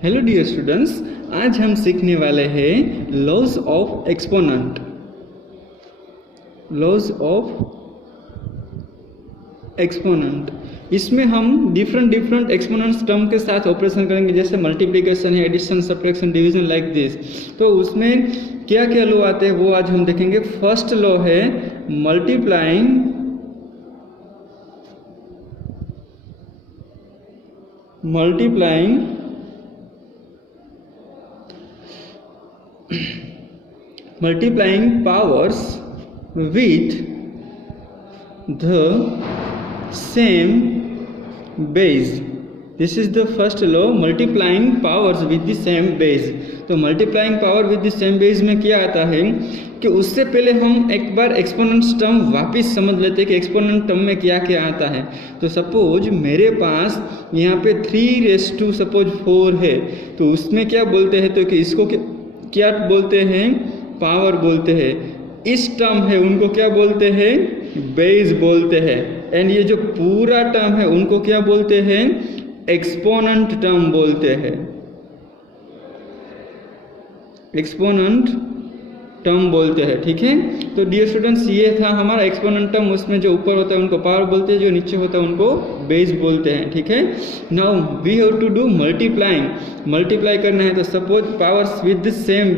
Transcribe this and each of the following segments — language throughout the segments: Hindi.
हेलो डियर स्टूडेंट्स, आज हम सीखने वाले हैं laws of exponent. Laws of exponent, इसमें हम डिफरेंट एक्सपोनेंट्स टर्म के साथ ऑपरेशन करेंगे, जैसे मल्टीप्लिकेशन है, addition, subtraction, division, like this. तो उसमें क्या क्या लॉ आते हैं वो आज हम देखेंगे। फर्स्ट लॉ है multiplying powers with the same base. This is the first law, multiplying powers with the same base. तो multiplying power with the same base में क्या आता है कि उससे पहले हम एक बार एक्सपोनेंट्स टर्म वापस समझ लेते हैं कि एक्सपोनेंट टर्म में क्या क्या आता है। तो सपोज मेरे पास यहाँ पे 3⁻4 है, तो उसमें क्या बोलते हैं, तो कि इसको क्या बोलते हैं, पावर बोलते हैं। इस टर्म है उनको क्या बोलते हैं, बेस बोलते हैं। एंड ये जो पूरा टर्म है उनको क्या बोलते हैं, एक्सपोनेंट टर्म बोलते हैं। एक्सपोनेंट टर्म बोलते हैं, ठीक है। तो डियर स्टूडेंट्स, ये था हमारा एक्सपोनेंट टर्म। उसमें जो ऊपर होता है उनको पावर बोलते हैं, जो नीचे होता है उनको बेस बोलते हैं, ठीक है। Now we have to do multiplying. Multiply करना है तो suppose powers with the same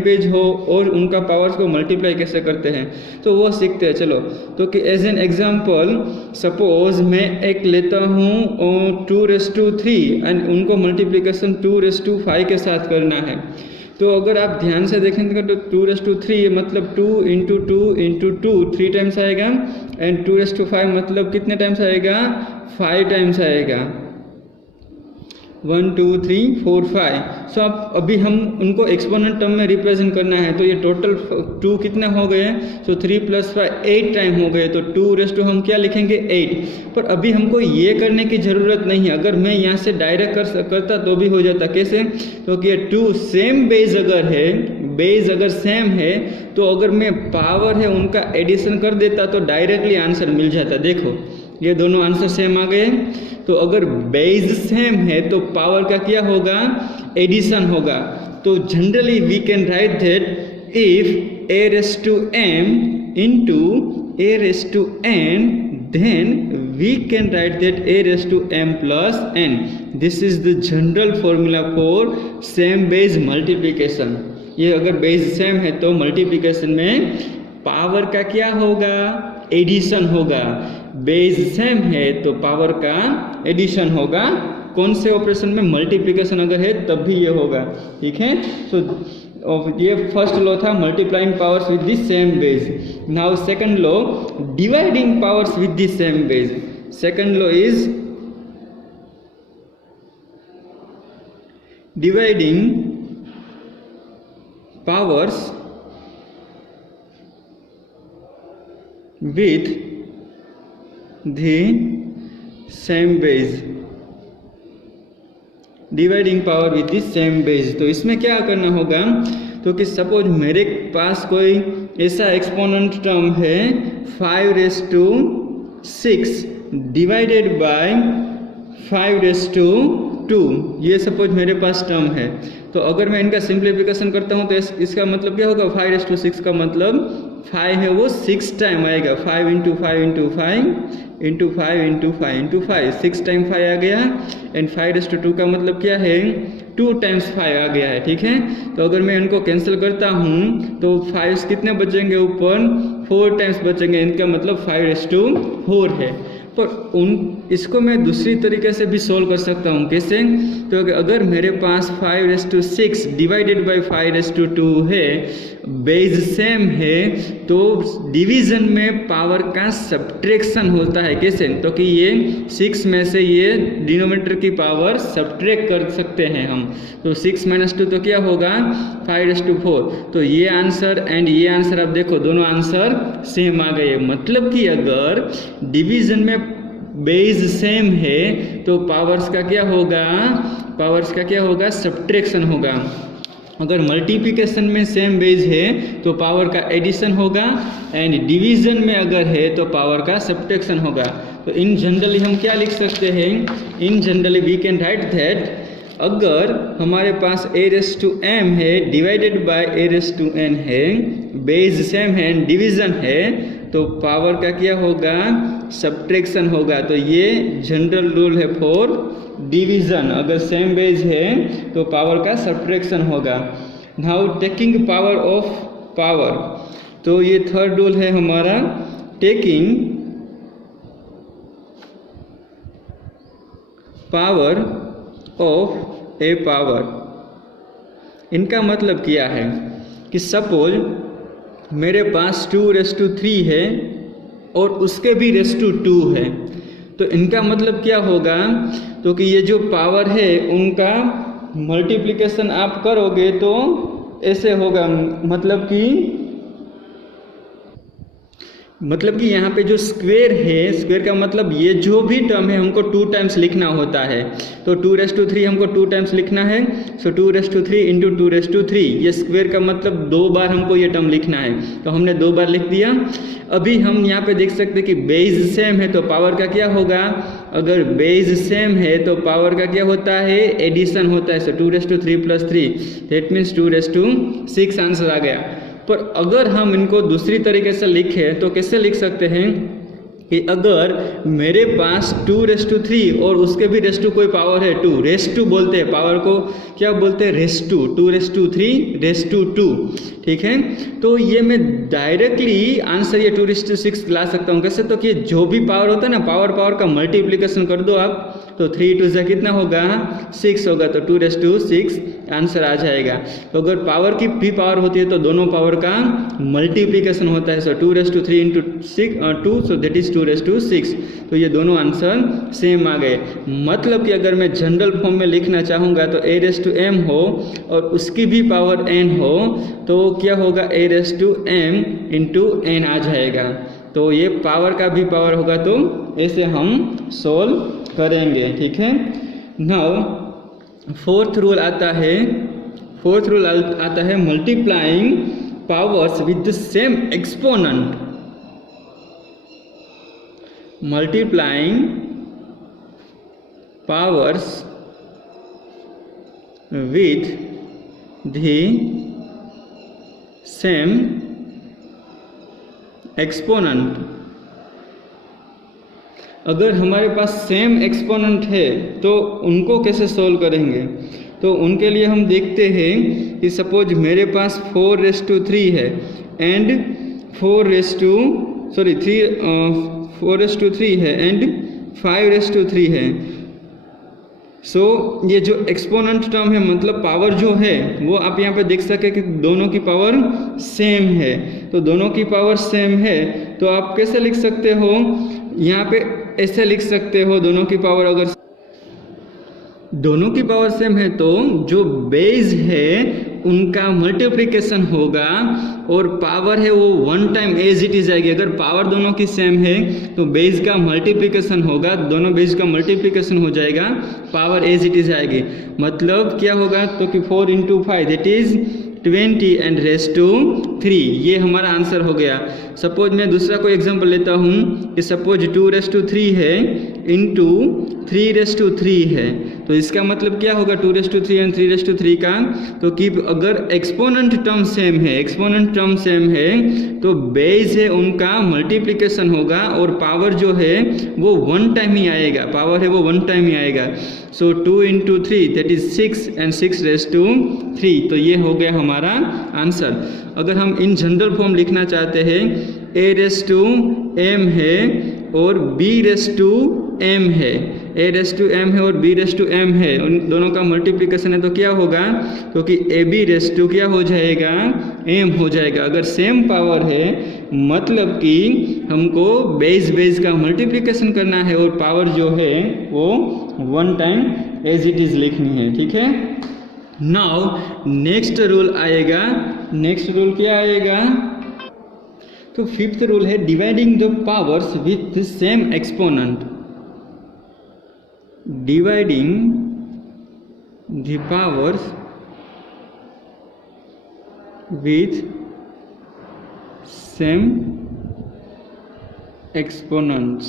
base हो और उनका पावर्स को मल्टीप्लाई कैसे करते हैं तो वो सीखते हैं। चलो, तो कि एज एन एग्जाम्पल सपोज मैं एक लेता हूँ और 2⁻3 एंड उनको मल्टीप्लिकेशन 2⁻5 के साथ करना है। तो अगर आप ध्यान से देखेंगे तो 2⁻3 मतलब 2 × 2 × 2 3 टाइम्स आएगा, एंड 2⁻5 मतलब कितने टाइम्स आएगा, 5 टाइम्स आएगा। 1 2 3 4 5। सो अब अभी हम उनको एक्सपोनेंट टर्म में रिप्रेजेंट करना है, तो ये टोटल 2 कितने हो गए, सो 3 + 5 8 टाइम हो गए। तो 2 हम क्या लिखेंगे, 8। पर अभी हमको ये करने की ज़रूरत नहीं है। अगर मैं यहाँ से डायरेक्ट करता तो भी हो जाता। कैसे, क्योंकि ये 2 सेम बेस अगर है, बेस अगर सेम है तो अगर मैं पावर है उनका एडिशन कर देता तो डायरेक्टली आंसर मिल जाता। देखो ये दोनों आंसर सेम आ गए। तो अगर बेस सेम है तो पावर का क्या होगा, एडिशन होगा। तो generally we can write that if a⁻m into a⁻n, then we can write that a⁻m plus n. This is the general formula for same base multiplication. ये अगर बेस सेम है तो मल्टीप्लिकेशन में पावर का क्या होगा, एडिशन होगा। बेस सेम है तो पावर का एडिशन होगा। कौन से ऑपरेशन में, मल्टीप्लिकेशन अगर है तब भी ये होगा, ठीक है। सो ये फर्स्ट लॉ था multiplying powers with the same base. Now second law, dividing powers with the same base. Second law is dividing powers with the same base। Dividing power with the same base. तो इसमें क्या करना होगा, तो कि सपोज मेरे पास कोई ऐसा एक्सपोनेंट टर्म है 5⁻6 डिवाइडेड बाय 5⁻2। ये सपोज मेरे पास टर्म है। तो अगर मैं इनका सिंप्लीफिकेशन करता हूँ तो इसका मतलब क्या होगा, 5⁻6 का मतलब 5 है वो 6 टाइम आएगा। 5 × 5 × 5 × 5 × 5 × 5 6 टाइम 5 आ गया। एंड 5⁻2 का मतलब क्या है, 2 टाइम्स 5 आ गया है, ठीक है। तो अगर मैं इनको कैंसिल करता हूँ तो 5 कितने बचेंगे, ऊपर 4 टाइम्स बचेंगे। इनका मतलब 5⁻4 है। पर इसको मैं दूसरी तरीके से भी सोल्व कर सकता हूँ। कैसे, तो अगर मेरे पास 5⁻6 डिवाइडेड बाय 5⁻2 है, बेस सेम है, तो डिवीजन में पावर का सब्ट्रैक्शन होता है। कैसे, तो कि ये 6 में से ये डिनोमिनेटर की पावर सब्ट्रैक्ट कर सकते हैं हम। तो 6 - 2 तो क्या होगा, 5⁻4। तो ये आंसर एंड ये आंसर आप देखो दोनों आंसर सेम आ गए। मतलब कि अगर डिवीजन में बेस सेम है तो पावर्स का क्या होगा, सब्ट्रैक्शन होगा। अगर मल्टीप्लिकेशन में सेम बेस है तो पावर का एडिशन होगा, एंड डिवीजन में अगर है तो पावर का सब्ट्रैक्शन होगा। तो इन जनरली हम क्या लिख सकते हैं, in generally we can write that अगर हमारे पास a रेस टू m है divided by a raise to n है, बेस सेम है, डिवीजन है, तो पावर का क्या होगा, सब्ट्रैक्शन होगा। तो ये जनरल रूल है फॉर डिवीजन, अगर सेम बेस है तो पावर का सब्ट्रैक्शन होगा। Now taking power of power, तो ये थर्ड रूल है हमारा, taking power of A power. इनका मतलब क्या है कि सपोज मेरे पास 2⁻³ है और उसके भी ⁻² है, तो इनका मतलब क्या होगा, तो कि ये जो पावर है उनका मल्टीप्लिकेशन आप करोगे तो ऐसे होगा, मतलब कि यहाँ पे जो स्क्वायर है, स्क्वायर का मतलब ये जो भी टर्म है हमको 2 टाइम्स लिखना होता है। तो 2⁻³ हमको 2 टाइम्स लिखना है, सो 2⁻³ इंटू 2⁻3, ये स्क्वायर का मतलब 2 बार हमको ये टर्म लिखना है, तो हमने 2 बार लिख दिया। अभी हम यहाँ पे देख सकते हैं कि बेस सेम है तो पावर का क्या होगा, अगर बेस सेम है तो पावर का क्या होता है, एडिशन होता है। सो 2⁻³ + 3 दैट मीन्स 2⁻6 आंसर आ गया। पर अगर हम इनको दूसरी तरीके से लिखें तो कैसे लिख सकते हैं कि अगर मेरे पास 2⁻³ और उसके भी ⁻² कोई पावर है 2, ⁻² बोलते हैं पावर को, क्या बोलते हैं, ⁻², 2⁻3 ⁻², ठीक है। तो ये मैं डायरेक्टली आंसर ये 2⁻6 ला सकता हूँ। कैसे, तो कि जो भी पावर होता है ना, पावर का मल्टीप्लिकेशन कर दो आप, तो 3 × 2 कितना होगा, 6 होगा, तो 2⁻6 आंसर आ जाएगा। तो अगर पावर की भी पावर होती है तो दोनों पावर का मल्टीप्लिकेशन होता है। सो 2⁻3 × 2, सो दैट इज 2⁻6। तो ये दोनों आंसर सेम आ गए। मतलब कि अगर मैं जनरल फॉर्म में लिखना चाहूँगा तो a⁻m हो और उसकी भी पावर n हो, तो क्या होगा, a⁻m × n आ जाएगा। तो ये पावर का भी पावर होगा, तो ऐसे हम सोल्व करेंगे, ठीक है। नाउ फोर्थ रूल आता है multiplying powers with the same exponent. Multiplying powers with the same exponent. अगर हमारे पास सेम एक्सपोनेंट है तो उनको कैसे सोल्व करेंगे, तो उनके लिए हम देखते हैं कि सपोज मेरे पास 4⁻³ है एंड 4⁻3 है एंड 5⁻3 है। सो ये जो एक्सपोनेंट टर्म है, मतलब पावर जो है वो आप यहाँ पे देख सके कि दोनों की पावर सेम है। तो दोनों की पावर सेम है तो आप कैसे लिख सकते हो, यहाँ पे ऐसे लिख सकते हो, दोनों की पावर अगर दोनों की पावर सेम है तो जो बेस है उनका मल्टीप्लिकेशन होगा और पावर है वो 1 टाइम एज इट इज आएगी। अगर पावर दोनों की सेम है तो बेस का मल्टीप्लिकेशन होगा, दोनों बेस का मल्टीप्लिकेशन हो जाएगा, पावर एज इट इज आएगी। मतलब क्या होगा, तो कि 4 × 5 दैट इज 20 एंड ⁻3, ये हमारा आंसर हो गया। सपोज मैं दूसरा कोई एग्जांपल लेता हूँ कि सपोज 2⁻3 है इंटू 3⁻3 है, तो इसका मतलब क्या होगा 2⁻3 एंड 3⁻3 का, तो कि अगर एक्सपोनेंट टर्म सेम है तो बेस है उनका मल्टीप्लिकेशन होगा और पावर जो है वो 1 टाइम ही आएगा, पावर है वो 1 टाइम ही आएगा। सो 2 × 3 दैट इज 6 एंड 6⁻3, तो ये हो गया हमारा आंसर। अगर हम इन जनरल फॉर्म लिखना चाहते हैं, a⁻m है और b⁻m है, a⁻m है और b⁻m है, उन दोनों का मल्टीप्लिकेशन है तो क्या होगा, क्योंकि ab⁻ क्या हो जाएगा, m हो जाएगा। अगर सेम पावर है मतलब कि हमको बेस का मल्टीप्लिकेशन करना है और पावर जो है वो 1 टाइम एज इट इज लिखनी है, ठीक है। नाउ नेक्स्ट रूल आएगा, नेक्स्ट रूल क्या आएगा, तो फिफ्थ रूल है dividing the powers with the same exponent. Dividing the powers with same exponents.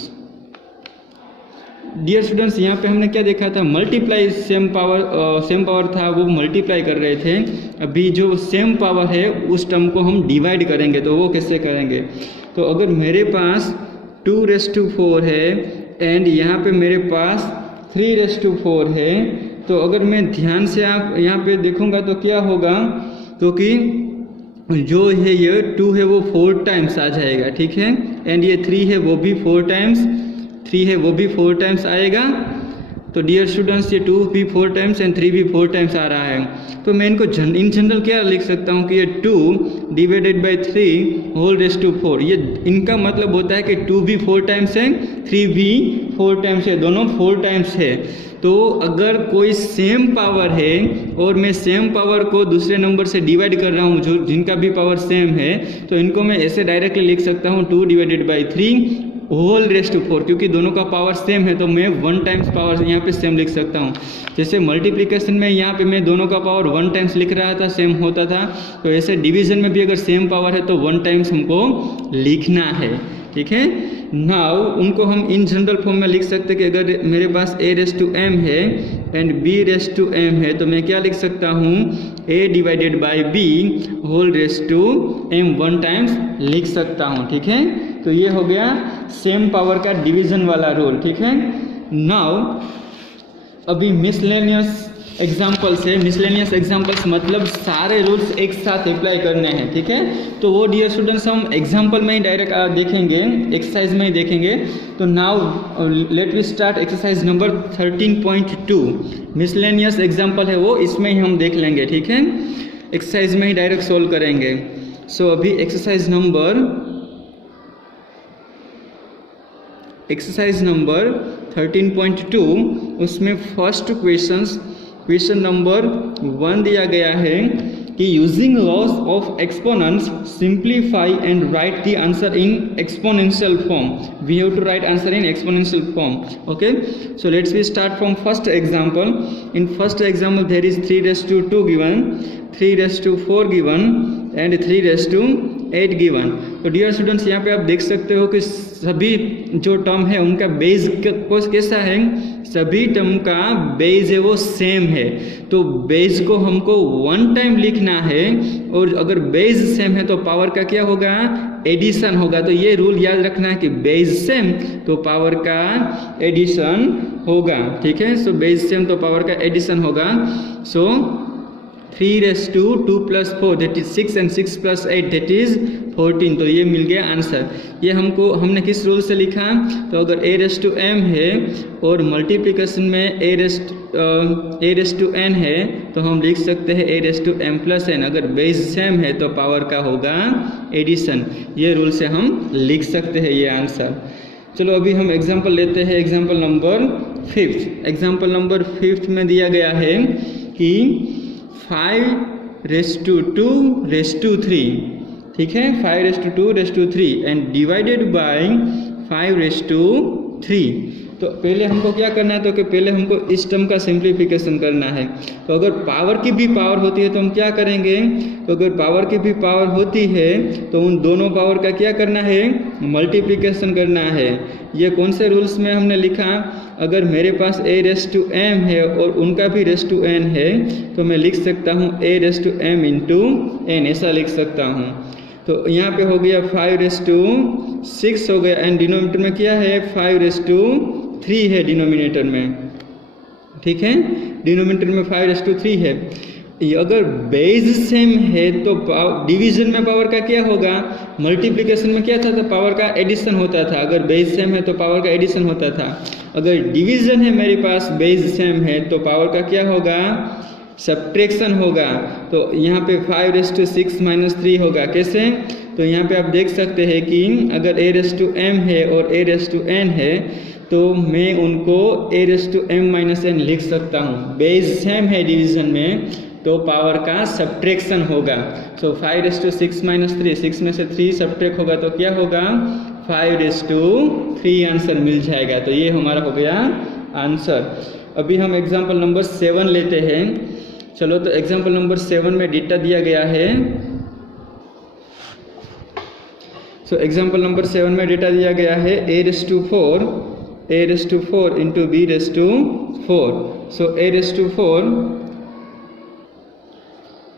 Dear students यहाँ पे हमने क्या देखा था, मल्टीप्लाई सेम पावर था, वो मल्टीप्लाई कर रहे थे। अभी जो सेम पावर है उस टर्म को हम डिवाइड करेंगे, तो वो कैसे करेंगे। तो अगर मेरे पास 2⁴ है एंड यहाँ पे मेरे पास 3⁴ है, तो अगर मैं ध्यान से आप यहाँ पे देखूँगा तो क्या होगा, तो कि जो है ये 2 है वो 4 टाइम्स आ जाएगा, ठीक है, एंड ये 3 है वो भी 4 टाइम्स आएगा। तो डियर स्टूडेंट्स ये 2 भी 4 टाइम्स एंड 3 भी 4 टाइम्स आ रहा है। तो मैं इनको इन जनरल क्या लिख सकता हूँ कि ये 2 डिवाइडेड बाई 3⁴ ये इनका मतलब होता है कि 2 भी 4 टाइम्स है, 3 भी 4 टाइम्स है, दोनों 4 टाइम्स है। तो अगर कोई सेम पावर है और मैं सेम पावर को दूसरे नंबर से डिवाइड कर रहा हूँ जो जिनका भी पावर सेम है, तो इनको मैं ऐसे डायरेक्टली लिख सकता हूँ 2 डिवाइडेड बाई 3⁴, क्योंकि दोनों का पावर सेम है तो मैं 1 टाइम्स पावर यहाँ पे सेम लिख सकता हूँ। जैसे मल्टीप्लिकेशन में यहाँ पे मैं दोनों का पावर 1 टाइम्स लिख रहा था, सेम होता था, तो ऐसे डिवीजन में भी अगर सेम पावर है तो 1 टाइम्स हमको लिखना है, ठीक है। नाउ उनको हम इन जनरल फॉर्म में लिख सकते हैं कि अगर मेरे पास a⁻m है एंड b⁻m है, तो मैं क्या लिख सकता हूँ, a divided by b⁻m 1 times लिख सकता हूँ, ठीक है। तो ये हो गया सेम पावर का डिवीजन वाला रूल, ठीक है। नाउ अभी मिसलेनियस एग्जाम्पल्स है। मिसलेनियस एग्जाम्पल्स मतलब सारे रूल्स एक साथ अप्लाई करने हैं, ठीक है। तो वो डियर स्टूडेंट्स हम एग्जाम्पल में ही डायरेक्ट देखेंगे, एक्सरसाइज में ही देखेंगे। तो now let we start exercise number 13.2। Miscellaneous example है वो, इसमें ही हम देख लेंगे, ठीक है, एक्सरसाइज में ही डायरेक्ट सोल्व करेंगे। सो अभी एक्सरसाइज नंबर 13.2 उसमें फर्स्ट क्वेश्चन नंबर 1 दिया गया है कि using laws of exponents simplify and write the answer in exponential form. We have to write answer in exponential form, okay. So let's we start from first example. In first example there is 3⁻² given, 3⁻4 given and 3⁻8 given. तो डियर स्टूडेंट्स यहाँ पे आप देख सकते हो कि सभी जो टर्म है उनका बेस कैसा है, सभी टर्म का बेस है वो सेम है। तो बेस को हमको 1 टाइम लिखना है, और अगर बेस सेम है तो पावर का क्या होगा, एडिशन होगा। तो ये रूल याद रखना है कि बेस सेम तो पावर का एडिशन होगा, ठीक है। सो बेस सेम तो पावर का एडिशन होगा। सो 3⁻2 + 4 that is 6 and 6 + 8 that is 14। तो ये मिल गया आंसर। ये हमने किस रूल से लिखा, तो अगर a⁻m है और मल्टीप्लिकेशन में a⁻n है तो हम लिख सकते हैं a⁻m + n। अगर बेस सेम है तो पावर का होगा एडिशन। ये रूल से हम लिख सकते हैं ये आंसर। चलो अभी हम एग्जाम्पल लेते हैं। Example number 5। एग्जाम्पल नंबर 5 में दिया गया है कि 5⁻²3, ठीक है, 5⁻²3 एंड डिवाइडेड बाय 5⁻3। तो पहले हमको क्या करना है, तो कि पहले हमको इस टर्म का सिंप्लीफिकेशन करना है। तो अगर पावर की भी पावर होती है तो हम क्या करेंगे, तो अगर पावर की भी पावर होती है तो उन दोनों पावर का क्या करना है, मल्टीप्लिकेशन करना है। ये कौन से रूल्स में हमने लिखा, अगर मेरे पास a⁻m है और उनका भी n है तो मैं लिख सकता हूँ a⁻m × n, ऐसा लिख सकता हूँ। तो यहाँ पे हो गया 5⁻6 हो गया, एंड डिनोमिनेटर में क्या है, 5⁻3 है डिनोमिनेटर में, ठीक है, डिनोमिनेटर में 5⁻3 है। अगर बेस सेम है तो डिवीजन में पावर का क्या होगा, मल्टीप्लिकेशन में क्या था, तो पावर का एडिशन होता था। अगर बेस सेम है तो पावर का एडिशन होता था। अगर डिवीजन है मेरे पास, बेस सेम है तो पावर का क्या होगा, सब्ट्रैक्शन होगा। तो यहाँ पे 5⁻6 - 3 होगा। कैसे, तो यहाँ पे आप देख सकते हैं कि अगर a⁻m है और a⁻n है तो मैं उनको a⁻m - n लिख सकता हूँ। बेस सेम है डिवीजन में तो पावर का सब्ट्रैक्शन होगा। सो 5⁻6 - 3, 6 में से 3 सब्ट्रैक्ट होगा तो क्या होगा, 5⁻3 आंसर मिल जाएगा। तो ये हमारा हो गया आंसर। अभी हम एग्जाम्पल नंबर 7 लेते हैं। चलो, तो एग्जाम्पल नंबर 7 में डेटा दिया गया है। सो एग्जाम्पल नंबर 7 में डेटा दिया गया है a⁻4 a raised to 4 into b raised to 4. So a raised to 4.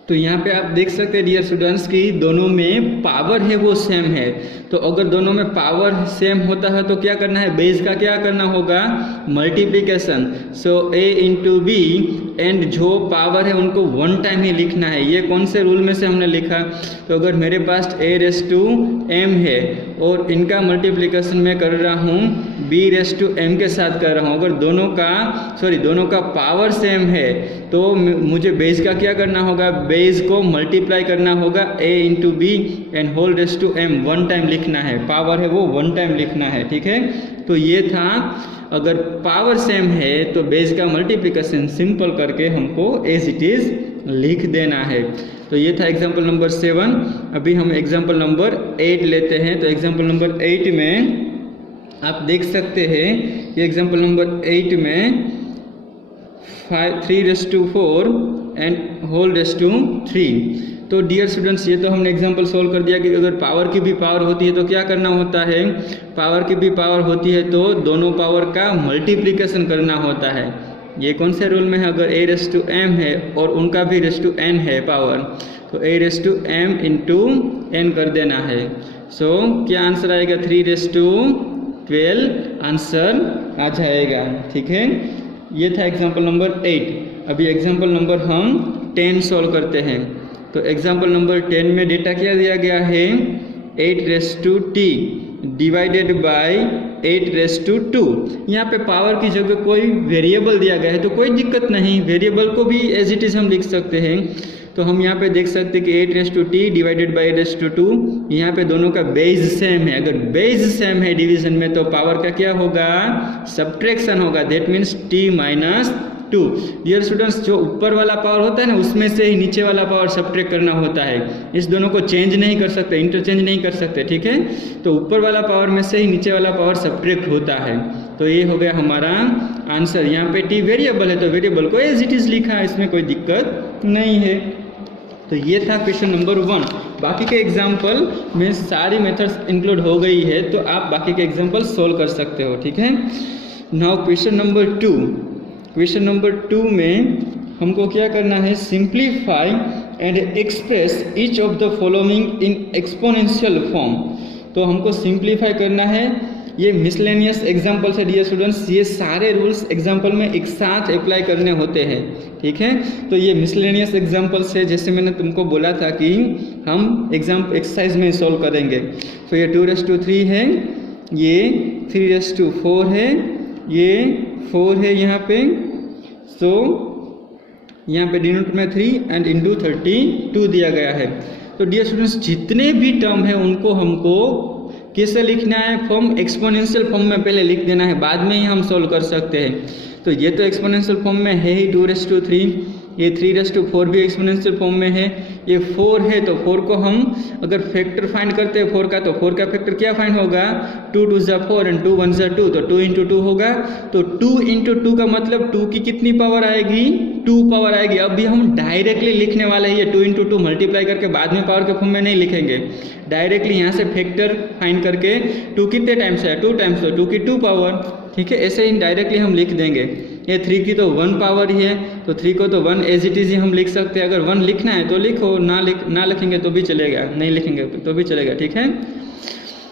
तो यहाँ पे आप देख सकते हैं डियर स्टूडेंट्स की दोनों में पावर है वो सेम है। तो अगर दोनों में पावर सेम होता है तो क्या करना है, बेस का क्या करना होगा, multiplication. So a into b, and जो पावर है उनको वन टाइम ही लिखना है। ये कौन से रूल में से हमने लिखा, तो अगर मेरे पास a रेस टू m है और इनका मल्टीप्लिकेशन मैं कर रहा हूँ b रेस टू m के साथ कर रहा हूँ, अगर दोनों का पावर सेम है तो मुझे बेस का क्या करना होगा, बेस को मल्टीप्लाई करना होगा a into b and whole raise to m, one time लिखना है, पावर है वो वन टाइम लिखना है। ठीक है, तो ये था अगर पावर सेम है तो बेस का मल्टीप्लिकेशन सिंपल करके हमको एज इट इज लिख देना है। तो ये था एग्जांपल नंबर 7। अभी हम एग्जांपल नंबर 8 लेते हैं। तो एग्जांपल नंबर 8 में आप देख सकते हैं कि एग्जांपल नंबर 8 में 3 raise to 4 and whole raise to 3। तो डियर स्टूडेंट्स, ये तो हमने एग्जांपल सोल्व कर दिया कि अगर पावर की भी पावर होती है तो क्या करना होता है, पावर की भी पावर होती है तो दोनों पावर का मल्टीप्लिकेशन करना होता है। ये कौन से रूल में है, अगर a रेस टू m है और उनका भी रेस टू n है पावर, तो a raise to m into n कर देना है। सो क्या आंसर आएगा, 3 रेस टू 12 आंसर आ जाएगा। ठीक है, ये था एग्जांपल नंबर 8। अभी एग्जांपल नंबर हम 10 सॉल्व करते हैं। तो एग्जांपल नंबर 10 में डेटा क्या दिया गया है, 8 raise to t divided by 8 raise to 2। यहाँ पे पावर की जगह कोई वेरिएबल दिया गया है तो कोई दिक्कत नहीं, वेरिएबल को भी एज इट इज़ हम लिख सकते हैं। तो हम यहाँ पे देख सकते हैं कि 8 raise to t divided by 8 raise to 2, यहाँ पे दोनों का बेस सेम है। अगर बेस सेम है डिवीजन में तो पावर का क्या होगा, सब्ट्रैक्शन होगा, that means t minus 2। Dear students, जो ऊपर वाला पावर होता है ना उसमें से ही नीचे वाला पावर सब्ट्रैक्ट करना होता है। इस दोनों को चेंज नहीं कर सकते, इंटरचेंज नहीं कर सकते। ठीक है, तो ऊपर वाला पावर में से ही नीचे वाला पावर सब्ट्रैक्ट होता है। तो ये हो गया हमारा आंसर। यहाँ पे t वेरिएबल है तो वेरिएबल को एज इट इज लिखा है, इसमें कोई दिक्कत नहीं है। तो ये था क्वेश्चन नंबर 1। बाकी के एग्जाम्पल में सारी मेथड्स इंक्लूड हो गई है तो आप बाकी के एग्जाम्पल सोल्व कर सकते हो। ठीक है, now question number 2। Question number 2 में हमको क्या करना है, simplify and express each of the following in exponential form. तो हमको सिंप्लीफाई करना है। ये मिसलेनियस एग्जाम्पल है डियर स्टूडेंट्स, ये सारे रूल्स एग्जाम्पल में एक साथ अप्लाई करने होते हैं। ठीक है, तो ये मिसलेनियस एग्जाम्पल्स है, जैसे मैंने तुमको बोला था कि हम एक्सरसाइज में सॉल्व करेंगे। तो ये 2 रेस टू 3 है, ये 3 रेस टू 4 है, ये 4 है यहाँ पे। सो यहाँ पे डिनोट में 3 एंड इंटू 32 दिया गया है। तो डियर स्टूडेंट्स, जितने भी टर्म है उनको हमको कैसे लिखना है, फॉर्म एक्सपोनेंशियल फॉर्म में पहले लिख देना है, बाद में ही हम सोल्व कर सकते हैं। तो ये तो एक्सपोनेंशियल फॉर्म में है ही 2 रेस टू 3, ये 3 रेस टू 4 भी एक्सपोनेंशियल फॉर्म में है, ये 4 है तो 4 को हम अगर फैक्टर फाइंड करते हैं 4 का, तो 4 का फैक्टर क्या फाइंड होगा, 2 2 ज़ा 4 एंड 2 1 ज़ा 2, तो 2 इंटू 2 होगा। तो 2 इंटू 2 का मतलब 2 की कितनी पावर आएगी, 2 पावर आएगी। अभी हम डायरेक्टली लिखने वाले हैं, ये 2 इंटू 2 मल्टीप्लाई करके बाद में पावर के फॉर्म में नहीं लिखेंगे, डायरेक्टली यहाँ से फैक्टर फाइंड करके 2 कितने टाइम्स है, 2 टाइम्स, तो 2 की 2 पावर। ठीक है, ऐसे ही डायरेक्टली हम लिख देंगे। ये 3 की तो 1 पावर ही है, तो 3 को तो 1 एज इट इज ही हम लिख सकते हैं। अगर 1 लिखना है तो लिखो, ना लिखेंगे तो भी चलेगा, नहीं लिखेंगे तो भी चलेगा। ठीक है,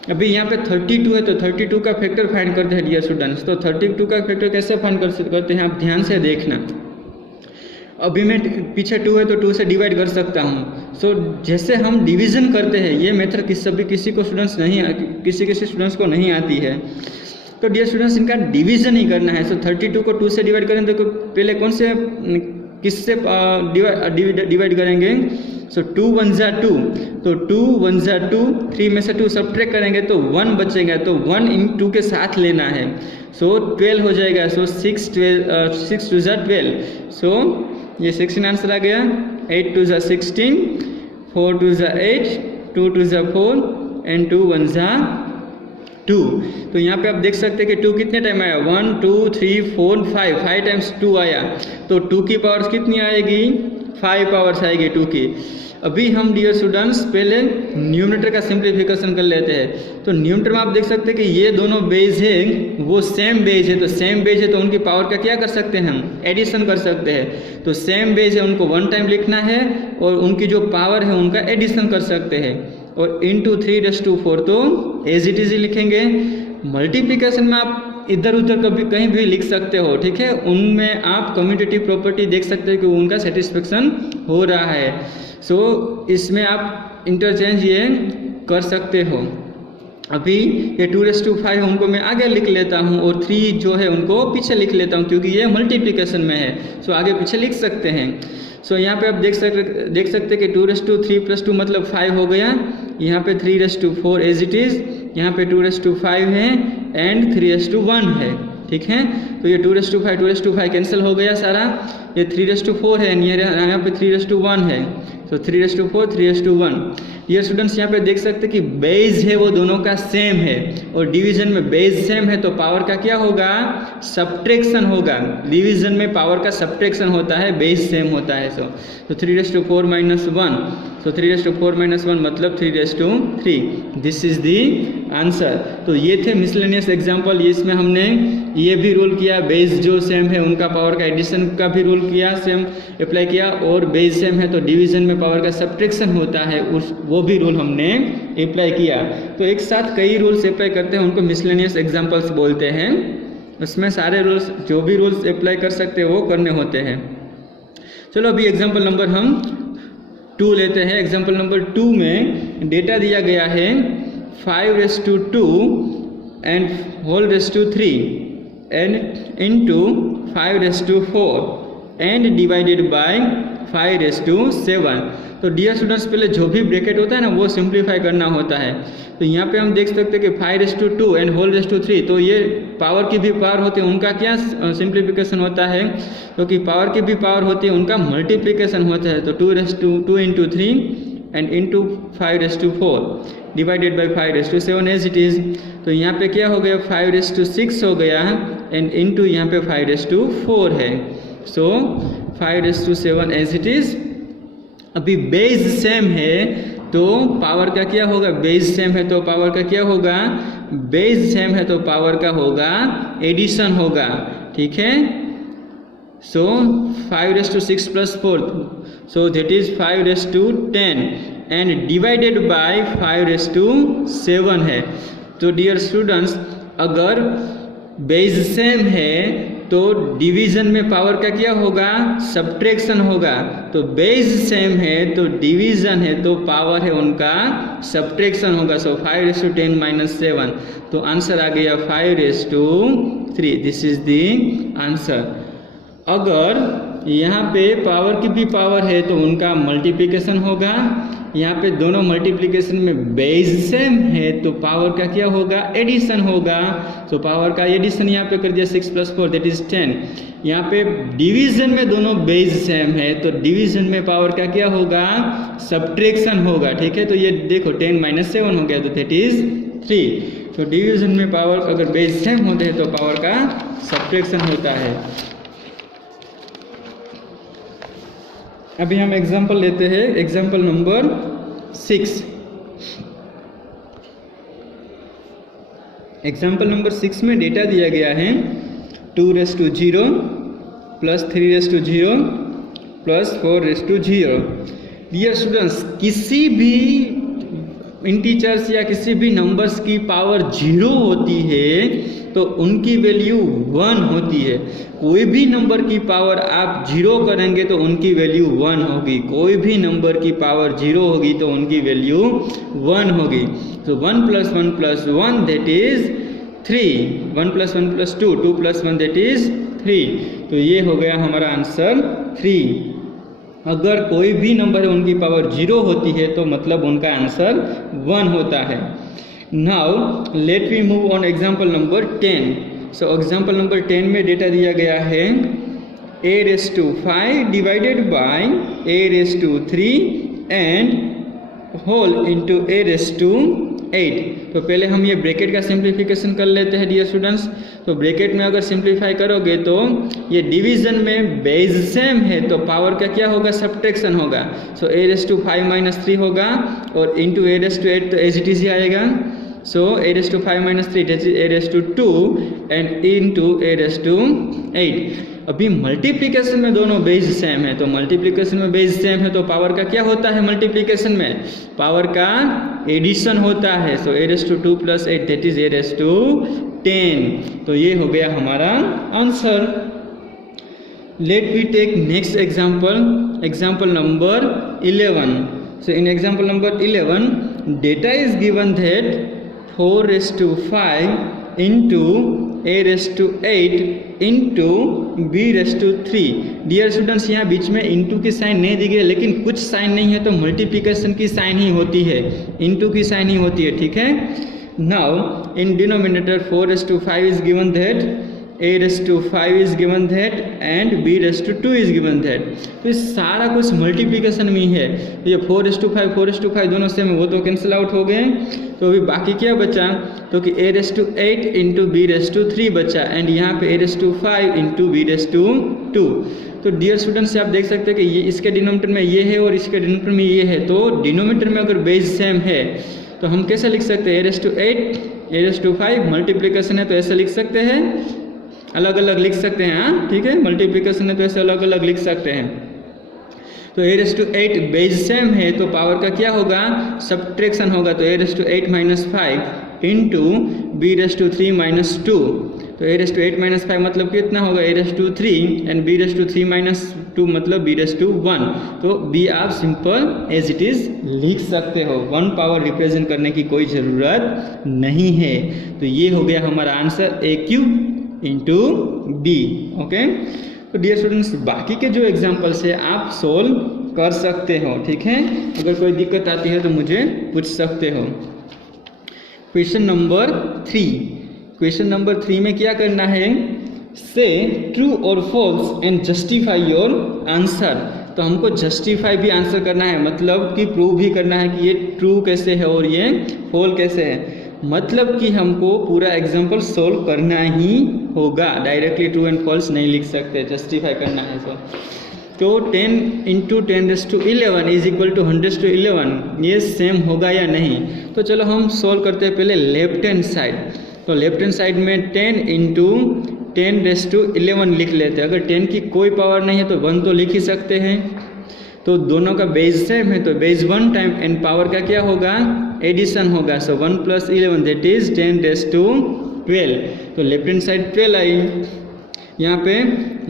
अभी यहाँ पे 32 है तो 32 का फैक्टर फाइंड करते हैं डियर स्टूडेंट्स। तो 32 का फैक्टर कैसे फाइंड करते हैं, आप ध्यान से देखना। अभी मैं पीछे 2 है तो 2 से डिवाइड कर सकता हूँ। सो जैसे हम डिवीज़न करते हैं, ये मेथड किसी स्टूडेंट्स को नहीं आती है। तो डियर स्टूडेंट्स, इनका डिवीज़न ही करना है। सो 32 को 2 से डिवाइड करें तो पहले किससे डिवाइड करेंगे। सो 2 1 ज़ा 2, तो 2 1 ज़ा 2, 3 में से 2 सब्ट्रैक्ट करेंगे तो 1 बचेगा, तो 1 इन 2 के साथ लेना है। सो 12 हो जाएगा। सो 6 2 ज़ा 12, सो ये 16 आंसर आ गया। 8 2 ज़ा 16, 4 2 ज़ा 8, 2 2 ज़ा 4 एंड 2 1 ज़ा 2। तो यहाँ पे आप देख सकते हैं कि 2 कितने टाइम आया, 1 2 3 4 5 टाइम्स 2 आया। तो 2 की पावर कितनी आएगी, 5 पावर्स आएगी 2 की। अभी हम डियर स्टूडेंट्स पहले न्यूमरेटर का सिंप्लीफिकेशन कर लेते हैं। तो न्यूमरेटर में आप देख सकते हैं कि ये दोनों बेस है वो सेम बेस है, तो सेम बेस है तो उनकी पावर का क्या कर सकते हैं, हम एडिशन कर सकते हैं। तो सेम बेस है उनको 1 टाइम लिखना है और उनकी जो पावर है उनका एडिशन कर सकते हैं। और इंटू 3⁴ तो एज इट इज लिखेंगे। मल्टीप्लिकेशन में आप इधर उधर कभी कहीं भी लिख सकते हो, ठीक है। उनमें आप कम्यूटेटिव प्रॉपर्टी देख सकते हो कि उनका सेटिस्फेक्शन हो रहा है। सो इसमें आप इंटरचेंज ये कर सकते हो। अभी ये 2⁵ उनको मैं आगे लिख लेता हूँ और 3 जो है उनको पीछे लिख लेता हूँ क्योंकि ये मल्टीप्लिकेशन में है। सो आगे पीछे लिख सकते हैं। सो यहाँ पे आप देख सकते कि 2⁵ 3 + 2 मतलब 5 हो गया। यहाँ पे 3⁴ एज इट इज़, यहाँ पे 2⁵ है एंड 3:1 है, ठीक है। तो ये 2⁵ कैंसिल हो गया सारा। ये 3:4 है, यहाँ पे 3:1 है। तो 3:4 3:1। ये स्टूडेंट्स यहाँ पे देख सकते हैं कि बेस है वो दोनों का सेम है और डिवीजन में बेस सेम है तो पावर का क्या होगा, सब्ट्रैक्शन होगा। डिवीजन में पावर का सब्ट्रैक्शन होता है, बेस सेम होता है। तो 3⁴ - 1, तो 3⁴ - 1 मतलब 3:3। This is the answer. तो ये थे मिसलेनियस एग्जाम्पल। इसमें हमने ये भी रूल किया, बेस जो सेम है उनका पावर का एडिशन का भी रूल किया, सेम अप्लाई किया। और बेस सेम है तो डिवीजन में पावर का सब्ट्रैक्शन होता है, वो भी रूल हमने अप्लाई किया। तो एक साथ कई रूल्स अप्लाई करते हैं, उनको मिसलेनियस एग्जाम्पल्स बोलते हैं। उसमें सारे रूल्स जो भी रूल्स अप्लाई कर सकते हैं वो करने होते हैं। चलो अभी एग्जाम्पल नंबर हम 2 लेते हैं। एग्जाम्पल नंबर 2 में डेटा दिया गया है 5⁻² and (3) and into 5⁴ and divided by 5�7। तो डियर स्टूडेंट्स पहले जो भी ब्रैकेट होता है ना वो सिंप्लीफाई करना होता है। तो यहाँ पे हम देख सकते हैं कि 5⁻² एंड (3), तो ये पावर की भी पावर होती है, उनका क्या सिंप्लीफिकेशन होता है, क्योंकि पावर की भी पावर होती है उनका मल्टीप्लिकेशन होता है। तो 2 × 3 and into 5⁴ divided by 5�7 as it is. तो यहाँ पे क्या हो गया, 5�6 हो गया एंड इंटू यहाँ पे 5⁴ है। सो 5�7 एज इट इज़। अभी बेस सेम है तो पावर का क्या होगा, बेस सेम है तो पावर का क्या होगा, बेस सेम है तो पावर का होगा एडिशन होगा, ठीक है। सो 5�6 + 4 so that is 5�10 and divided by 5�7 है। तो डियर स्टूडेंट्स अगर बेस सेम है तो डिवीजन में पावर का क्या होगा, सब्ट्रैक्शन होगा। तो बेस सेम है तो डिवीजन है तो पावर है उनका सब्ट्रैक्शन होगा। सो 5⁻10 - 7 तो आंसर आ गया 5�3। This is the answer. अगर यहाँ पे पावर की भी पावर है तो उनका मल्टीप्लिकेशन होगा। यहाँ पे दोनों मल्टीप्लिकेशन में बेस सेम है तो पावर का क्या होगा, एडिशन होगा। तो पावर का एडिशन यहाँ पे कर दिया 6 + 4 दैट इज 10। यहाँ पे डिवीजन में दोनों बेस सेम है तो डिवीजन में पावर का क्या होगा, सब्ट्रैक्शन होगा, ठीक है। तो ये देखो 10 - 7 हो गया तो दैट इज 3। तो डिवीजन में पावर अगर बेस सेम होते हैं तो पावर का सब्ट्रैक्शन होता है। अभी हम एग्जाम्पल लेते हैं, एग्जाम्पल नंबर 6। एग्जाम्पल नंबर 6 में डेटा दिया गया है 2�0+ 3�0+ 4�0। डियर स्टूडेंट्स किसी भी इंटीजर्स या किसी भी नंबर्स की पावर 0 होती है तो उनकी वैल्यू 1 होती है। कोई भी नंबर की पावर आप 0 करेंगे तो उनकी वैल्यू 1 होगी। कोई भी नंबर की पावर 0 होगी तो उनकी वैल्यू 1 होगी। तो 1 + 1 + 1 दैट इज 3, 1 + 1 + 2, 2 + 1 दैट इज 3। तो ये हो गया हमारा आंसर 3। अगर कोई भी नंबर है उनकी पावर 0 होती है तो मतलब उनका आंसर 1 होता है। Now let we move on example number 10। So example number 10 में डेटा दिया गया है a⁵ divided by a⁵ and whole into a⁸ 8। तो पहले हम ये ब्रैकेट का सिंप्लीफिकेशन कर लेते हैं डियर स्टूडेंट्स। तो ब्रैकेट में अगर सिंप्लीफाई करोगे तो ये डिवीजन में बेस सेम है तो पावर का क्या होगा, सब्ट्रैक्शन होगा। सो a⁵ होगा और इंटू a⁸ तो एज इट इज ही आएगा। सो a⁵ that is a⁵2 and into a⁸8। अभी मल्टीप्लिकेशन में दोनों बेस सेम है, तो मल्टीप्लिकेशन में बेस सेम है तो पावर का क्या होता है, मल्टीप्लिकेशन में पावर का एडिशन होता है। सो a⁵2 + 8 that is a⁻10। तो ये हो गया हमारा answer. Let we take next example number 11। So in example number 11 data is given that 4⁵ into a⁸8 into b⁻3। Dear students यहाँ बीच में इंटू की साइन नहीं दी गई, लेकिन कुछ साइन नहीं है तो मल्टीप्लिकेशन की साइन ही होती है, इंटू की साइन ही होती है, ठीक है। Now in denominator 4⁵ is given that a⁵ is given that and b⁻2 is given that. तो ये सारा कुछ मल्टीप्लिकेशन में ही है। ये 4⁵ दोनों सेम है, वो तो कैंसिल आउट हो गए। तो अभी बाकी क्या बचा, तो कि a⁸8 into b⁻3 बचा एंड यहाँ पे a⁵ into b⁻2। तो डियर स्टूडेंट्स आप देख सकते हैं कि ये इसके डिनोमिनेटर में ये है और इसके डिनोमिनेटर में ये है। तो डिनोमिनेटर में अगर बेस सेम है तो हम कैसे लिख सकते हैं, a⁸8 a⁵ मल्टीप्लिकेशन है तो ऐसे लिख सकते हैं, अलग अलग लिख सकते हैं, हाँ ठीक है, मल्टीप्लिकेशन है तो ऐसे अलग अलग लिख सकते हैं। तो a⁸8 बेस सेम है तो पावर का क्या होगा, सब्ट्रैक्शन होगा। तो a⁸8 - 5 इंटू b⁻3 - 2। तो a⁸8 - 5 मतलब कितना होगा, a⁻3 एंड b⁻3 - 2 मतलब b⁻1। तो b आप सिंपल एज इट इज लिख सकते हो, 1 पावर रिप्रेजेंट करने की कोई ज़रूरत नहीं है। तो ये हो गया हमारा answer a³ into b। Okay, तो डियर स्टूडेंट्स बाकी के जो एग्जाम्पल्स है आप सोल्व कर सकते हो, ठीक है। अगर कोई दिक्कत आती है तो मुझे पूछ सकते हो। क्वेश्चन नंबर 3 में क्या करना है, से ट्रू और false and justify your answer. तो हमको जस्टिफाई भी आंसर करना है, मतलब कि प्रूव भी करना है कि ये ट्रू कैसे है और ये फॉल कैसे है। मतलब कि हमको पूरा एग्जाम्पल सोल्व करना ही होगा, डायरेक्टली ट्रू एंड फॉल्स नहीं लिख सकते, जस्टिफाई करना है। तो 10 × 10⁻11 इज इक्वल टू 100⁻11 ये सेम होगा या नहीं। तो चलो हम सोल्व करते हैं पहले लेफ्ट हैंड साइड। तो लेफ्ट हैंड साइड में 10 × 10⁻11 लिख लेते हैं। अगर 10 की कोई पावर नहीं है तो 1 तो लिख ही सकते हैं। तो दोनों का बेस सेम है तो बेस 1 टाइम एंड पावर का क्या होगा, एडिशन होगा। सो 1 + 11 दैट इज 10⁻12। तो लेफ्ट हैंड साइड 12 आई, यहाँ पे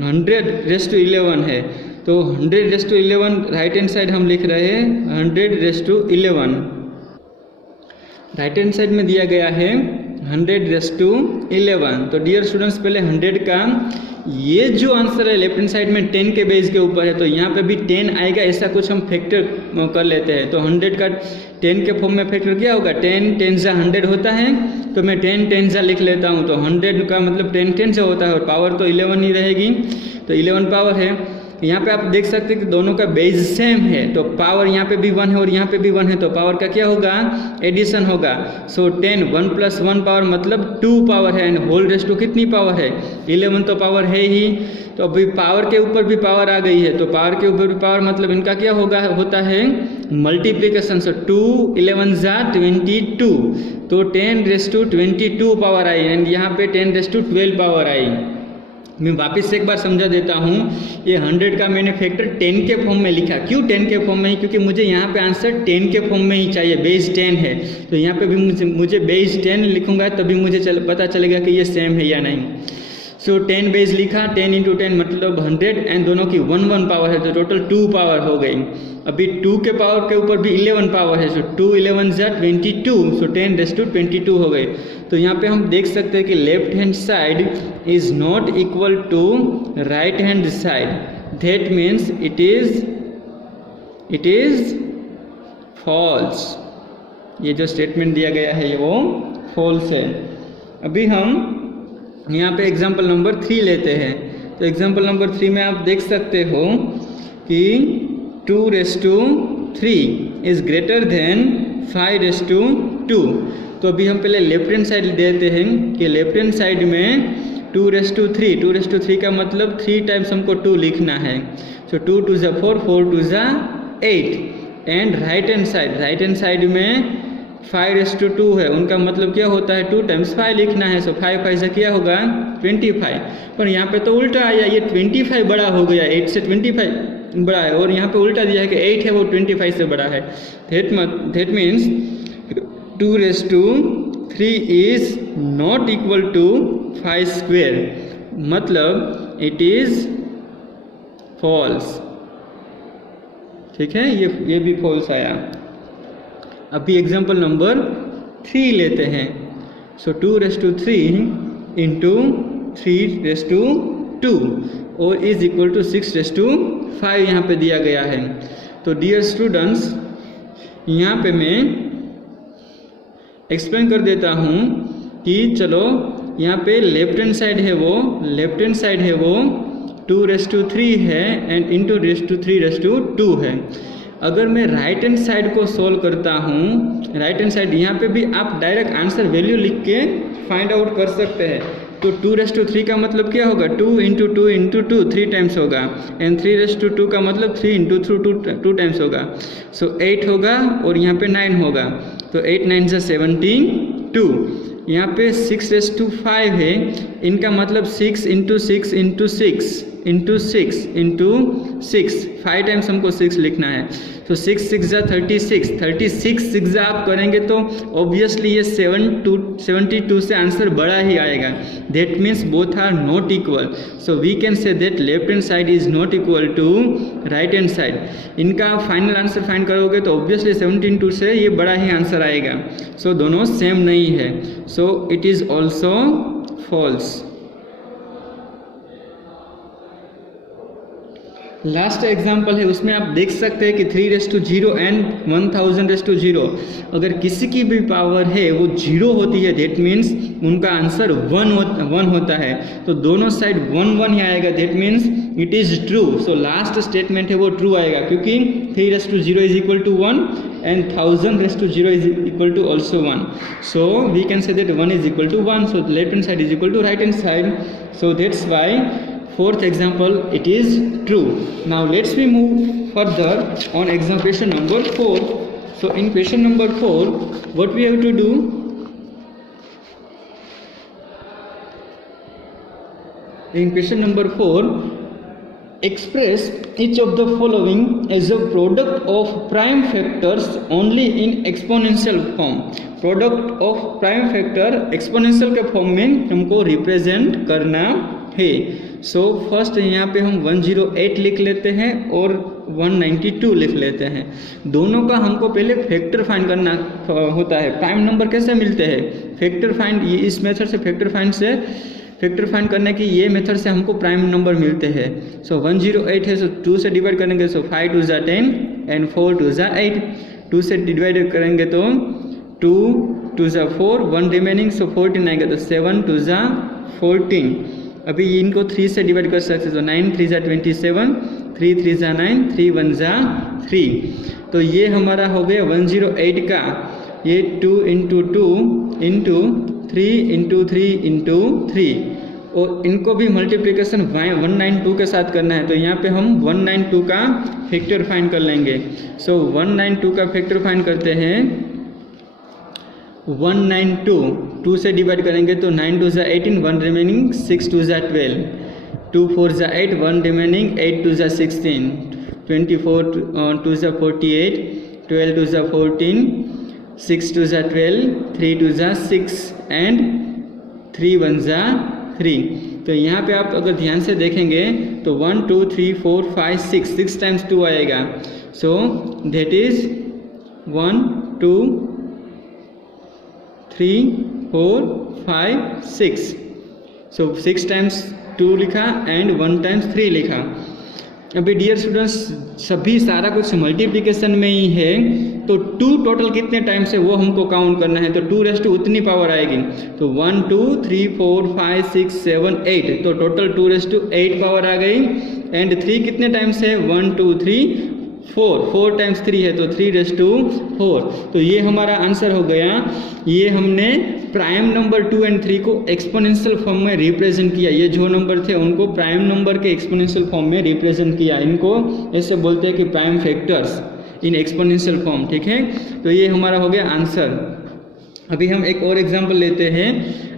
100⁻11 है तो 100⁻11 राइट हैंड साइड हम लिख रहे हैं 100⁻11। राइट हैंड साइड में दिया गया है 100⁻11। तो डियर स्टूडेंट्स पहले 100 का ये जो आंसर है लेफ्ट हैंड साइड में 10 के बेस के ऊपर है तो यहाँ पे भी 10 आएगा, ऐसा कुछ हम फैक्टर कर लेते हैं। तो 100 का 10 के फॉर्म में फैक्टर क्या होगा, 10 10 100 होता है तो मैं 10 10 लिख लेता हूँ। तो 100 का मतलब 10 10 होता है और पावर तो 11 ही रहेगी, तो 11 पावर है। यहाँ पे आप देख सकते हैं कि दोनों का बेस सेम है तो पावर यहाँ पे भी 1 है और यहाँ पे भी 1 है तो पावर का क्या होगा, एडिशन होगा। सो 10 1 + 1 पावर मतलब 2 पावर है एंड होल रेस्ट टू कितनी पावर है, 11 तो पावर है ही। तो अभी पावर के ऊपर भी पावर आ गई है तो पावर के ऊपर भी पावर मतलब इनका क्या होता है मल्टीप्लिकेशन। सो 2 11 = 22 तो 10⁻22 पावर आई एंड यहाँ पे 10⁻12 पावर आई। मैं वापस से एक बार समझा देता हूँ, ये 100 का मैंने फैक्टर 10 के फॉर्म में लिखा। क्यों 10 के फॉर्म में ही, क्योंकि मुझे यहाँ पे आंसर 10 के फॉर्म में ही चाहिए, बेस 10 है तो यहाँ पे भी मुझे बेस 10 लिखूंगा तभी मुझे पता चलेगा कि ये सेम है या नहीं। सो 10 बेस लिखा, 10 × 10 मतलब 100 एंड दोनों की 1 1 पावर है तो टोटल 2 पावर हो गई। अभी 2 के पावर के ऊपर भी 11 पावर है, सो 2 11 = 22 सो 10⁻22 हो गई। तो यहाँ पे हम देख सकते हैं कि left hand side is not equal to right hand side, that means it is false. ये जो स्टेटमेंट दिया गया है वो फॉल्स है। अभी हम यहाँ पे एग्जाम्पल नंबर 3 लेते हैं। तो एग्जाम्पल नंबर 3 में आप देख सकते हो कि 2⁻3 इज ग्रेटर देन 5⁻2। तो अभी हम पहले लेफ्ट हैंड साइड देते हैं कि लेफ्ट हैंड साइड में 2⁻³ का मतलब 3 टाइम्स हमको 2 लिखना है। सो 2 2 ज़ा 4, 4 2 ज़ा 8। एंड राइट हैंड साइड में 5⁻² है, उनका मतलब क्या होता है 2 टाइम्स 5 लिखना है। सो 5 5 से क्या होगा 25। पर यहाँ पे तो उल्टा आया, ये 25 बड़ा हो गया, 8 से 25 बड़ा है, और यहाँ पे उल्टा दिया है कि 8 है वो 25 से बड़ा है। That means 2⁻³ is not equal to 5², मतलब इट इज फॉल्स। ठीक है, ये भी फॉल्स आया। अभी एग्जाम्पल नंबर 3 लेते हैं। सो 2⁻³ इंटू 3⁻² और इज इक्वल टू 6⁻5 यहाँ पे दिया गया है। तो डियर स्टूडेंट्स, यहाँ पे मैं एक्सप्लेन कर देता हूँ कि चलो यहाँ पे लेफ्ट हैंड साइड है वो 2⁻³ है एंड इंटू 3⁻2 है। अगर मैं राइट हैंड साइड को सोल्व करता हूँ, राइट हैंड साइड यहाँ पे भी आप डायरेक्ट आंसर वैल्यू लिख के फाइंड आउट कर सकते हैं। तो 2⁻³ का मतलब क्या होगा 2 इंटू 2 इंटू 2 3 टाइम्स होगा, एंड 3⁻2 का मतलब 3 इंटू 2 टाइम्स होगा। सो 8 होगा और यहाँ पे 9 होगा, तो 8 9 ज़ा 72। यहाँ पे 6⁻5 है, इनका मतलब 6 into 6 into 6 into 6 into 6, 5 times हमको 6 लिखना है। तो 6 6 ज़ा 36 6 ज़ा आप करेंगे तो ऑब्वियसली ये 72 से आंसर बड़ा ही आएगा। That means both are not equal. So we can say that left hand side is not equal to right hand side. इनका फाइनल आंसर फाइंड करोगे तो ऑब्वियसली 72 से ये बड़ा ही आंसर आएगा। सो दोनों सेम नहीं है, so it is also false. Last example है, उसमें आप देख सकते हैं कि 3⁻0 एंड 1000⁻0 अगर किसी की भी पावर है वो 0 होती है, दैट मीन्स उनका आंसर 1 होता है। तो दोनों साइड 1 1 ही आएगा, that means it is true. So last statement है वो ट्रू आएगा, क्योंकि 3⁻0 is equal to 1 and 1000⁻0 is equal to also 1। So we can say that 1 is equal to 1, so left hand side is equal to right hand side. So that's why fourth example it is true. Now let's we move further on exam question number 4. So in question number 4 what we have to do, in question number 4 express each of the following as a product of prime factors only in exponential form. Product of prime factor exponential के फॉर्म में हमको रिप्रेजेंट करना है। सो फर्स्ट यहाँ पे हम 108 लिख लेते हैं और 192 लिख लेते हैं। दोनों का हमको पहले फैक्टर फाइंड करना होता है। प्राइम नंबर कैसे मिलते हैं, फैक्टर फाइंड, ये इस मेथड से फैक्टर फाइंड करने की ये मेथड से हमको प्राइम नंबर मिलते हैं। सो 108 है, सो 2 से डिवाइड करेंगे, सो 5 2 ज़ा 10 एंड 4 2 ज़ा 8। 2 से डिवाइड करेंगे तो 2 2 ज़ा 4, 1 रिमेनिंग, सो 14 आएगा, तो 7 2 ज़ा 14। अभी इनको 3 से डिवाइड कर सकते, तो 9 3 ज़ा 27, 3 3 ज़ा 9, 3 1 ज़ा 3। तो ये हमारा हो गया 108 का, ये 2 इंटू 2 इंटू 3 इंटू 3 इंटू 3, और इनको भी मल्टीप्लिकेशन 192 के साथ करना है। तो यहाँ पे हम 192 का फैक्टर फाइंड कर लेंगे। सो 192 का फैक्टर फाइंड करते हैं। 192 2 से डिवाइड करेंगे तो 9 2 ज़ा 18, 1 रिमेनिंग, 6 2 ज़ा 12, 2 4 ज़ा 8, 1 रिमेनिंग, 8 2 ज़ा 16, 24 2 ज़ा 48, 12 2 ज़ा 14, 6 2 ज़ा 12, 3 2 ज़ा 6 एंड 3 1 ज़ा 3। तो यहाँ पे आप अगर ध्यान से देखेंगे तो 1 2 3 4 5 6 टाइम्स 2 आएगा। So that is 1 2 3 4 5 6। So 6 times 2 लिखा एंड 1 टाइम्स 3 लिखा। अभी डियर स्टूडेंट्स सभी सारा कुछ मल्टीप्लिकेशन में ही है, तो 2 टोटल कितने टाइम्स है वो हमको काउंट करना है। तो 2 उतनी पावर आएगी, तो 1 2 3 4 5 6 7 8, तो टोटल 2 8 पावर आ गई। एंड 3 कितने टाइम्स है, 1 2 3 4 टाइम्स 3 है तो 3⁴। तो ये हमारा आंसर हो गया। ये हमने प्राइम नंबर 2 एंड 3 को एक्सपोनेंशियल फॉर्म में रिप्रेजेंट किया। ये जो नंबर थे उनको प्राइम नंबर के एक्सपोनेंशियल फॉर्म में रिप्रेजेंट किया। इनको ऐसे बोलते हैं कि prime factors in exponential form, ठीक है। तो ये हमारा हो गया आंसर। अभी हम एक और एग्जांपल लेते हैं,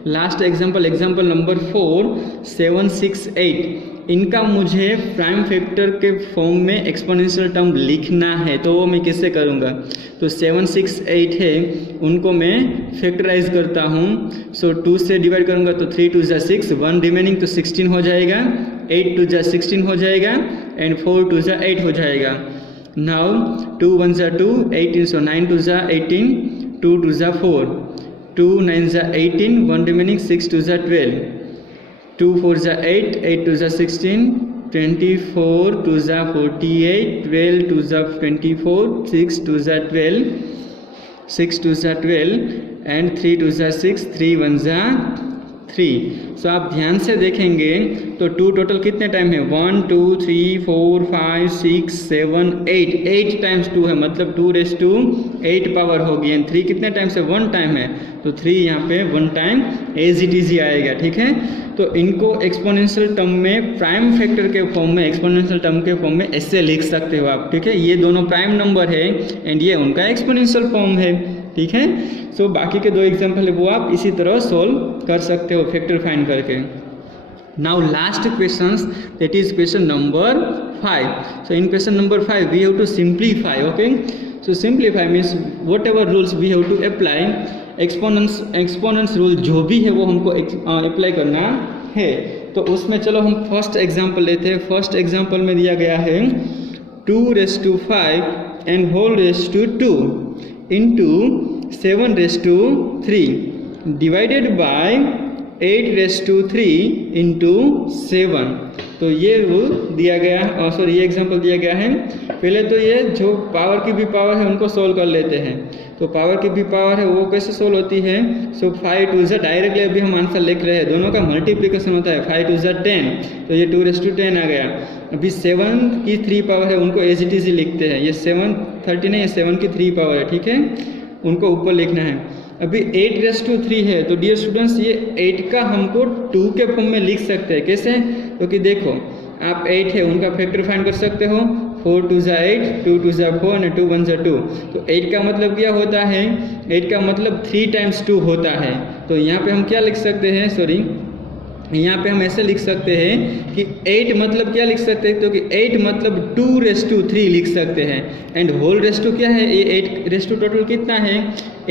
लास्ट एग्जांपल नंबर 4, 7, 6, 8। इनका मुझे प्राइम फैक्टर के फॉर्म में एक्सपोनेंशियल टर्म लिखना है, तो वो मैं किससे करूँगा? तो 7, 6, 8 है, उनको मैं फैक्टराइज करता हूँ। सो 2 से डिवाइड करूँगा तो 3 2 जा 6, 1 रिमेनिंग तो 16 हो जाएगा, 8 2 जा 16 हो जाएगा एंड 4 2 जा 8 हो जाएगा। नाउ 2 1 जा 2, 18 सो 9 2 जा 18, 2 2 जा 4, 2 9 जा 18, 1 रिमेनिंग 6 2 जा 12, 2 4 जा 8, 8 2 जा 16, 24 2 जा 48, 12 2 जा 24, 6 2 जा 12, 6 2 जा 12 एंड 3 2 जा 6, 3 1 जा 3। सो आप ध्यान से देखेंगे तो 2 टोटल कितने टाइम है? 1 2 3 4 5 6 7 8, 8 टाइम्स 2 है, मतलब 2⁸ पावर होगी। एंड 3 कितने टाइम से? 1 टाइम है, तो 3 यहाँ पे 1 टाइम एज इट इज ही आएगा, ठीक है। तो इनको एक्सपोनेंशियल टर्म में प्राइम फैक्टर के फॉर्म में, एक्सपोनेंशियल टर्म के फॉर्म में ऐसे लिख सकते हो आप, ठीक है। ये दोनों प्राइम नंबर है एंड ये उनका एक्सपोनेंशियल फॉर्म है, ठीक है। सो बाकी के 2 एग्जाम्पल है वो आप इसी तरह सोल्व कर सकते हो फैक्टर फाइंड करके। Now last questions, that is question number 5. So in question number 5 we have to simplify, okay. So simplify means whatever rules we have to apply, exponents rule जो भी है वो हमको अप्लाई करना है। तो उसमें चलो हम फर्स्ट एग्जाम्पल लेते हैं। फर्स्ट एग्जाम्पल में दिया गया है 2⁵ and whole raise to 2 into 7⁵ divided by 8⁵ into 7। तो ये रूल दिया गया है, सॉरी ये एग्जांपल दिया गया है। पहले तो ये जो पावर की भी पावर है उनको सोल्व कर लेते हैं। तो पावर की भी पावर है वो कैसे सोल्व होती है? सो 5 2 जा, डायरेक्टली अभी हम आंसर लिख रहे हैं, दोनों का मल्टीप्लिकेशन होता है। 5 2 जा 10, तो ये 2⁻10 आ गया। अभी 7 की 3 पावर है, उनको एज इट इज ही लिखते हैं। ये 7 30 नहीं, ये 7 की 3 पावर है, ठीक है, उनको ऊपर लिखना है। अभी 8⁵ है, तो डियर स्टूडेंट्स ये 8 का हमको 2 के फॉर्म में लिख सकते हैं। कैसे? क्योंकि देखो आप 8 है उनका फैक्टर फाइंड कर सकते हो, 4 2 जा 8, 2 2 जा 4 और 2 1 जा 2। तो 8 का मतलब क्या होता है? 8 का मतलब 3 टाइम्स 2 होता है। तो यहाँ पे हम क्या लिख सकते हैं, सॉरी यहाँ पे हम ऐसे लिख सकते हैं कि 8 मतलब क्या लिख सकते हैं? तो कि 8 मतलब 2⁵ लिख सकते हैं। एंड होल रेस्टू क्या है? ये 8 टोटल कितना है?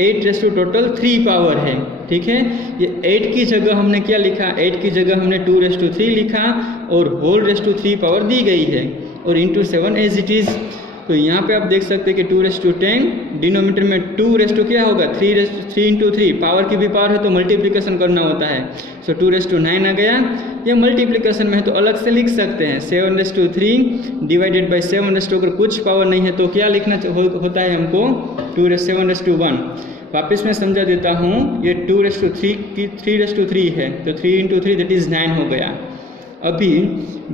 8 टोटल 3 पावर है, ठीक है। ये 8 की जगह हमने क्या लिखा? 8 की जगह हमने 2⁵ लिखा और होल ⁵ पावर दी गई है और इंटू 7 एज इट इज़। तो यहाँ पे आप देख सकते हैं कि 2⁻10 डिनोमिनेटर में 2 क्या होगा? 3 इंटू 3, पावर की भी पावर है तो मल्टीप्लिकेशन करना होता है। सो 2⁻9 आ गया। ये मल्टीप्लिकेशन में है तो अलग से लिख सकते हैं, 7⁵ डिवाइडेड बाई 7⁵ अगर कुछ पावर नहीं है तो क्या लिखना होता है हमको? 7⁻1। वापस मैं समझा देता हूँ, ये 2⁻3 की 3⁻3 है, तो 3 इंटू 3 दैट इज़ 9 हो गया। अभी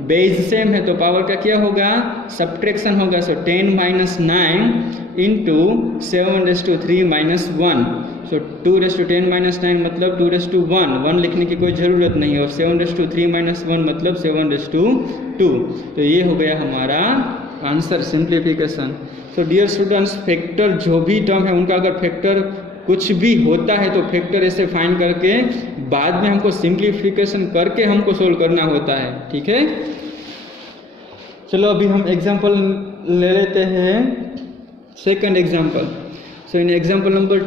बेस सेम है तो पावर का क्या होगा? सब्ट्रैक्शन होगा। सो 10 - 9 इंटू 7⁻3 - 1। सो 2⁻10 - 9 मतलब 2⁻1, 1 लिखने की कोई ज़रूरत नहीं है। और 7⁻3 - 1 मतलब 7⁻2। तो ये हो गया हमारा आंसर, सिंप्लीफिकेशन। तो डियर स्टूडेंट्स, फैक्टर जो भी टर्म है उनका अगर फैक्टर कुछ भी होता है तो फैक्टर ऐसे फाइंड करके बाद में हमको सिंप्लीफिकेशन करके हमको सोल्व करना होता है, ठीक है। चलो अभी हम एग्जांपल ले लेते हैं, सेकंड एग्जांपल। सो इन एग्जांपल नंबर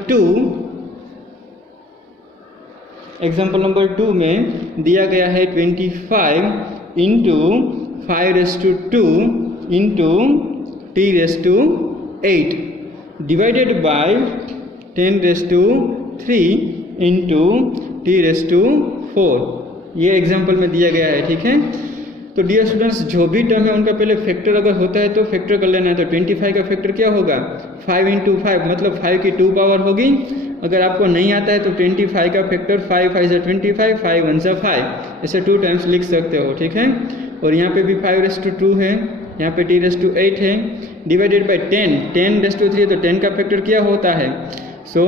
2 में दिया गया है 25 into 5⁵2 into t⁸8 divided by 10⁵3 into t⁴। ये एग्जाम्पल में दिया गया है, ठीक है। तो डियर स्टूडेंट्स, जो भी टर्म है उनका पहले फैक्टर अगर होता है तो फैक्टर कर लेना है। तो 25 का फैक्टर क्या होगा? 5 इंटू 5 मतलब 5 की 2 पावर होगी। अगर आपको नहीं आता है तो 25 का फैक्टर 5 5 जा 25, 5 1 जा 5, ऐसे 2 टाइम्स लिख सकते हो, ठीक है। और यहाँ पे भी 5⁵2 है, यहाँ पे t रेस टू 8 है डिवाइडेड बाई 10 रेस टू 3 तो 10 का फैक्टर क्या होता है, सो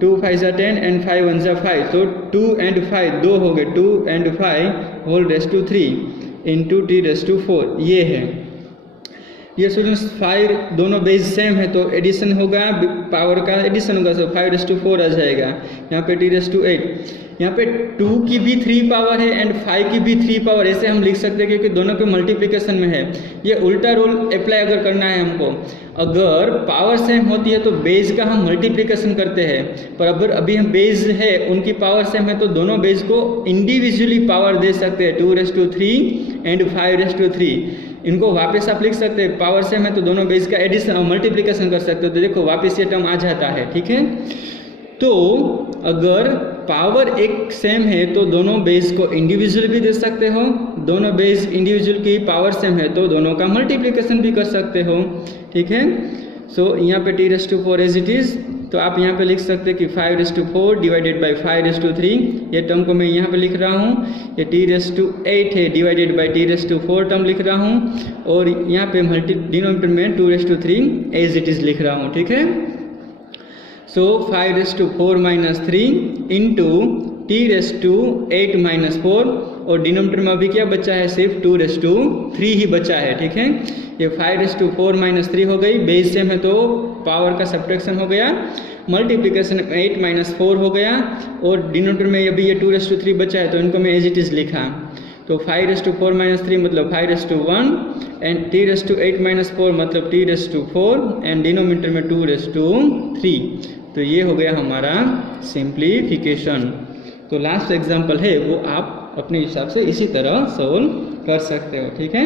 2 5 जा 10 एंड 5 1 जा 5 तो 2 एंड 5 दो हो गए 2 and 5 whole raise to 3 into t raise to 4 ये है। ये स्टूडेंट्स 5 दोनों बेस सेम है तो एडिशन होगा, पावर का एडिशन होगा, सो 5 रेस टू 4 आ जाएगा। यहाँ पे टी रेस टू 8, यहाँ पे 2 की भी 3 पावर है एंड 5 की भी 3 पावर, ऐसे हम लिख सकते हैं क्योंकि दोनों के मल्टीप्लिकेशन में है। ये उल्टा रूल अप्लाई अगर करना है हमको, अगर पावर सेम होती है तो बेस का हम मल्टीप्लिकेशन करते हैं, पर अगर अभी हम बेस है उनकी पावर सेम है तो दोनों बेस को इंडिविजुअली पावर दे सकते हैं 2 raise to 3 and 5 raise to 3। इनको वापस आप लिख सकते हैं, पावर सेम है तो दोनों बेस का एडिशन और मल्टीप्लिकेशन कर सकते हो, तो देखो वापस ये टर्म आ जाता है, ठीक है। तो अगर पावर एक सेम है तो दोनों बेस को इंडिविजुअल भी दे सकते हो, दोनों बेस इंडिविजुअल की पावर सेम है तो दोनों का मल्टीप्लिकेशन भी कर सकते हो, ठीक है। सो यहाँ पे t raise to 4 as it is, तो आप यहाँ पे लिख सकते हैं कि 5 raise to 4 divided by 5 raise to 3, ये टर्म को मैं यहाँ पे लिख रहा हूँ। ये टी रेस टू 8 है divided by t raise to 4 term लिख रहा हूँ, और यहाँ पे डिनोमिनेटर में 2 raise to 3 as it is लिख रहा हूँ, ठीक है। So 5 raise to 4 minus 3 into t raise to 8 minus 4, और डिनोमिनेटर में अभी क्या बचा है, सिर्फ 2 रेस टू 3 ही बचा है, ठीक है। ये 5 रेस टू 4 माइनस 3 हो गई, बेस सेम है तो पावर का सब्ट्रैक्शन हो गया, मल्टीप्लिकेशन 8 माइनस 4 हो गया, और डिनोमिनेटर में अभी ये 2 रेस टू 3 बचा है तो इनको मैं एज इट इज़ लिखा। तो 5 रेस टू 4 माइनस 3 मतलब 5 raise to 1 and t raise to 8 minus 4 मतलब t raise to 4 and denominator में 2 रेस टू 3। तो ये हो गया हमारा सिंप्लीफिकेशन। तो लास्ट एग्जाम्पल है वो आप अपने हिसाब से इसी तरह सॉल्व कर सकते हो, ठीक है।